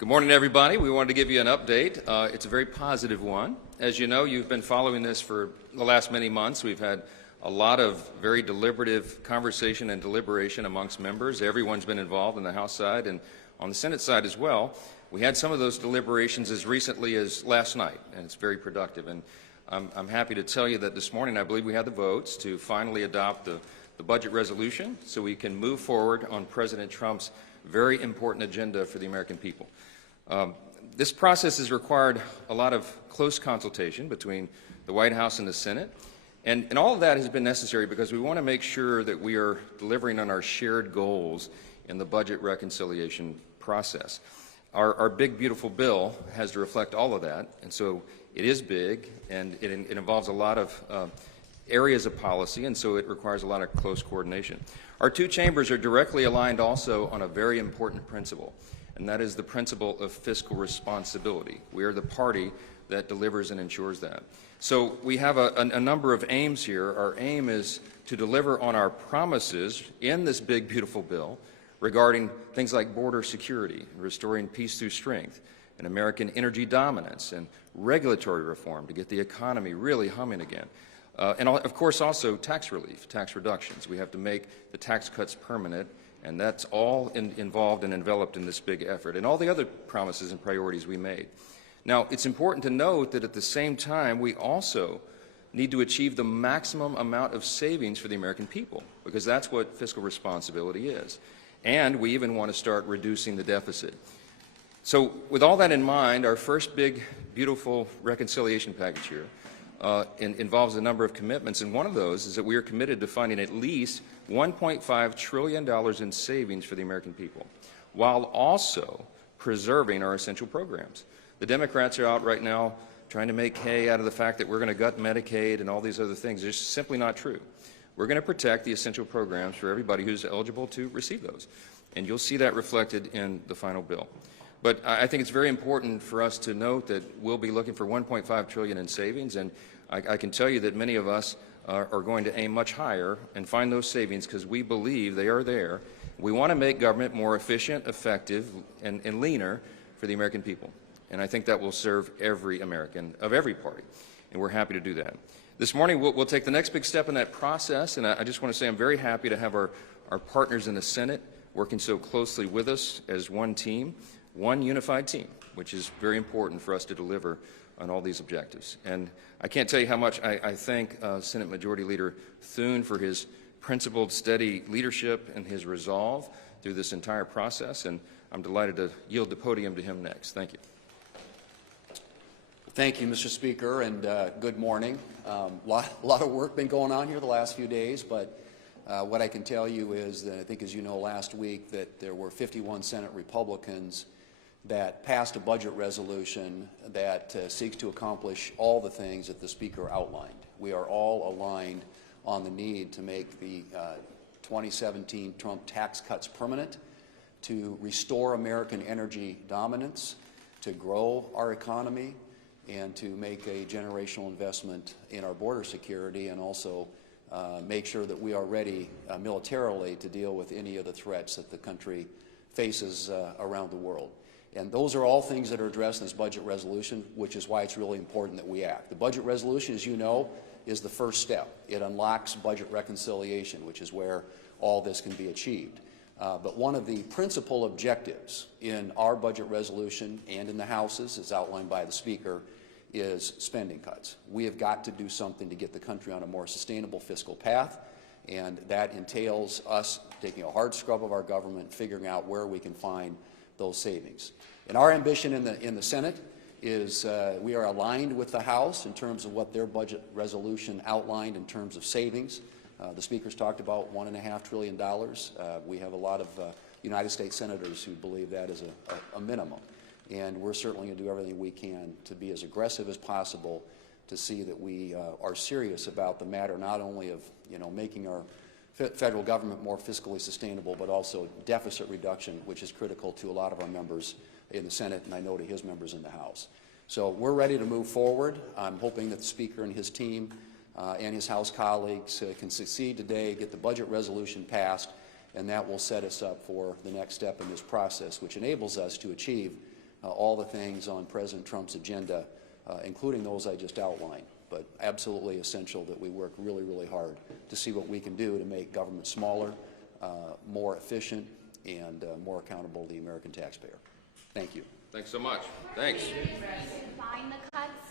Good morning, everybody. We wanted to give you an update. It's a very positive one. As you know, you've been following this for the last many months. We've had a lot of very deliberative conversation and deliberation amongst members. Everyone's been involved on the House side and on the Senate side as well. We had some of those deliberations as recently as last night, and it's very productive. And I'm happy to tell you that this morning I believe we had the votes to finally adopt the budget resolution so we can move forward on President Trump's very important agenda for the American people. This process has required a lot of close consultation between the White House and the Senate, and all of that has been necessary because we want to make sure that we are delivering on our shared goals in the budget reconciliation process. Our big, beautiful bill has to reflect all of that, and so it is big, and it involves a lot of areas of policy, and so it requires a lot of close coordination. Our two chambers are directly aligned also on a very important principle, and that is the principle of fiscal responsibility. We are the party that delivers and ensures that. So we have a number of aims here. Our aim is to deliver on our promises in this big, beautiful bill regarding things like border security, and restoring peace through strength, and American energy dominance, and regulatory reform to get the economy really humming again. And of course also tax relief, tax reductions. We have to make the tax cuts permanent, and that's all involved and enveloped in this big effort, and all the other promises and priorities we made. Now, it's important to note that at the same time, we also need to achieve the maximum amount of savings for the American people, because that's what fiscal responsibility is. And we even want to start reducing the deficit. So with all that in mind, our first big, beautiful reconciliation package here involves a number of commitments, and one of those is that we are committed to finding at least $1.5 trillion in savings for the American people, while also preserving our essential programs. The Democrats are out right now trying to make hay out of the fact that we're going to gut Medicaid and all these other things. It's just simply not true. We're going to protect the essential programs for everybody who's eligible to receive those, and you'll see that reflected in the final bill. But I think it's very important for us to note that we'll be looking for $1.5 trillion in savings, and I can tell you that many of us are going to aim much higher and find those savings because we believe they are there. We want to make government more efficient, effective, and leaner for the American people. And I think that will serve every American of every party, and we're happy to do that. This morning we'll take the next big step in that process, and I just want to say I'm very happy to have our partners in the Senate working so closely with us as one team, one unified team, which is very important for us to deliver on all these objectives. And I can't tell you how much I thank Senate Majority Leader Thune for his principled, steady leadership and his resolve through this entire process, and I'm delighted to yield the podium to him next. Thank you. Thank you, Mr. Speaker, and good morning. Lot of work been going on here the last few days, but what I can tell you is that I think, as you know, last week that there were 51 Senate Republicans that passed a budget resolution that seeks to accomplish all the things that the Speaker outlined. We are all aligned on the need to make the 2017 Trump tax cuts permanent, to restore American energy dominance, to grow our economy, and to make a generational investment in our border security, and also make sure that we are ready militarily to deal with any of the threats that the country faces around the world. And those are all things that are addressed in this budget resolution, which is why it's really important that we act. The budget resolution, as you know, is the first step. It unlocks budget reconciliation, which is where all this can be achieved. But one of the principal objectives in our budget resolution and in the House's, as outlined by the Speaker, is spending cuts. We have got to do something to get the country on a more sustainable fiscal path, and that entails us taking a hard scrub of our government, figuring out where we can find those savings. And our ambition in the Senate is we are aligned with the House in terms of what their budget resolution outlined in terms of savings. The Speaker's talked about $1.5 trillion. We have a lot of United States senators who believe that is a minimum. And we're certainly going to do everything we can to be as aggressive as possible to see that we are serious about the matter, not only of making our federal government more fiscally sustainable, but also deficit reduction, which is critical to a lot of our members in the Senate, and I know to his members in the House. So we're ready to move forward. I'm hoping that the Speaker and his team and his House colleagues can succeed today, get the budget resolution passed, and that will set us up for the next step in this process, which enables us to achieve all the things on President Trump's agenda, including those I just outlined. But absolutely essential that we work really, really hard to see what we can do to make government smaller, more efficient, and more accountable to the American taxpayer. Thank you. Thanks so much. Thanks. Find the cuts.